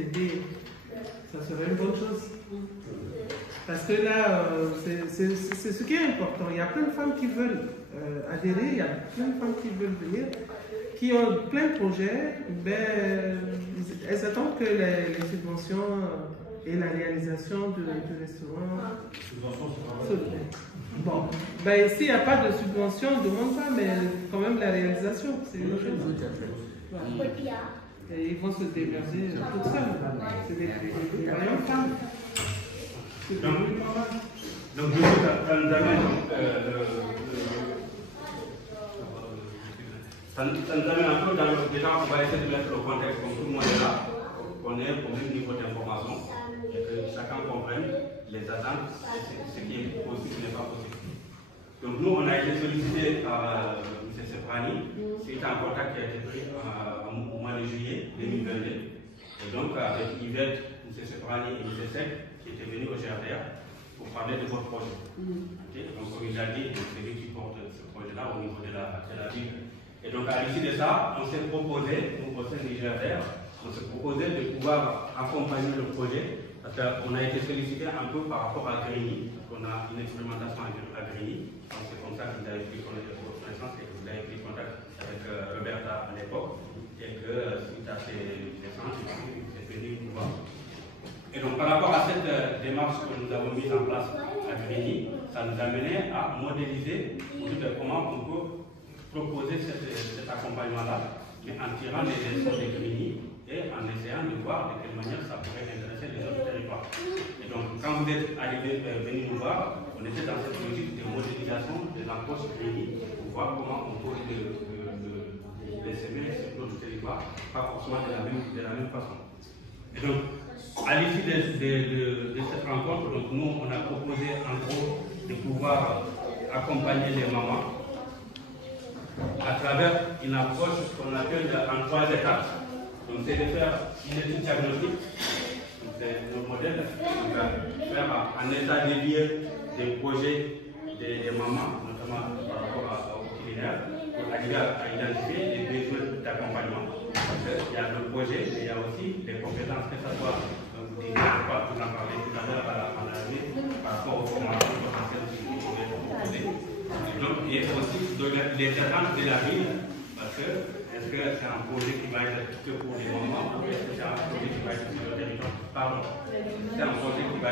aider, ça serait une bonne chose. Parce que là, c'est ce qui est important. Il y a plein de femmes qui veulent adhérer, il y a plein de femmes qui veulent venir, qui ont plein de projets, ben, elles attendent que les subventions et la réalisation du restaurant se fassent. Bon, ben, s'il n'y a pas de subvention, on ne demande pas, mais quand même la réalisation, c'est une chose. Voilà. Et ils vont se démerder toutes seules. C'est des vaillantes femmes. Donc, du coup, ça nous amène un peu dans déjà, on va essayer de mettre le contexte comme tout le monde est là, qu'on ait au même niveau d'information et que chacun comprenne les attentes, ce qui est possible, ce qui n'est pas possible. Donc, nous, on a été sollicité par M. Seprani, c'est un contact qui a été pris au mois de juillet 2022. Et donc, avec Yvette, M. Seprani et M. Sec, qui étaient venus au GRDA pour parler de votre projet. Okay. Donc, comme il a dit, c'est lui qui porte ce projet-là au niveau de la ville. Et donc, à l'issue de ça, on s'est proposé, nous, au sein du GRDA, on s'est proposé de pouvoir accompagner le projet, parce qu'on a été sollicité un peu par rapport à Grigny, qu'on a une expérimentation à Grigny. Donc, c'est comme ça que vous avez pris connaissance et que vous avez pris contact avec Roberta à l'époque, et que suite à ces échanges, c'est venu nous voir. Et donc, par rapport à cette démarche que nous avons mise en place à Grigny, ça nous a mené à modéliser comment on peut proposer cet accompagnement-là, mais en tirant les leçons de Grigny et en essayant de voir de quelle manière ça pourrait intéresser les autres territoires. Et donc, quand vous êtes venu nous voir, on était dans cette logique de modélisation de l'approche Grigny pour voir comment on peut les semer sur d'autres territoires, pas forcément de la même façon. Et donc, à l'issue de cette rencontre, donc nous, on a proposé en gros de pouvoir accompagner les mamans à travers une approche qu'on appelle en 3 étapes. Donc, c'est de faire une étude diagnostique, c'est notre modèle, donc faire un état des lieux des projets des mamans, notamment par rapport au culinaire, pour arriver à identifier les besoins d'accompagnement. Parce qu'il y a le projet, mais il y a aussi les compétences, que ce soit, vous en parlez tout à l'heure à l'arrivée, par rapport aux formations potentielles que vous pouvez proposer. Donc, il y a aussi les attentes de la ville, parce que est-ce que c'est un projet qui va être que pour les mamans ou est-ce que c'est un projet qui va être sur le territoire? Pardon. C'est un projet qui va